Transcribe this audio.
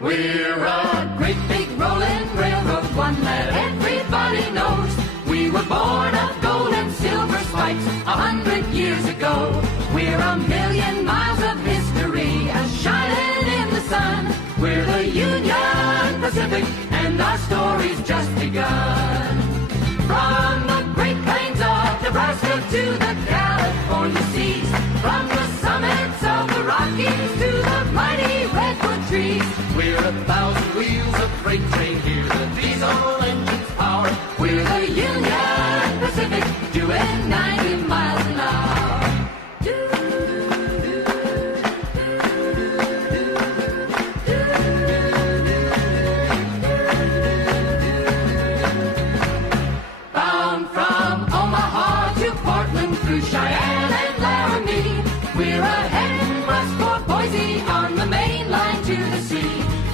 We're a great big rolling railroad, one that everybody knows. We were born of gold and silver spikes 100 years ago. We're a million miles of history, as shining in the sun. We're the Union Pacific, and our story's just begun. From the Great Plains of Nebraska to the California seas, from the summits of the Rockies to the mighty redwood trees, we're 1,000 wheels of freight train here, the diesel engine's power. We're the Union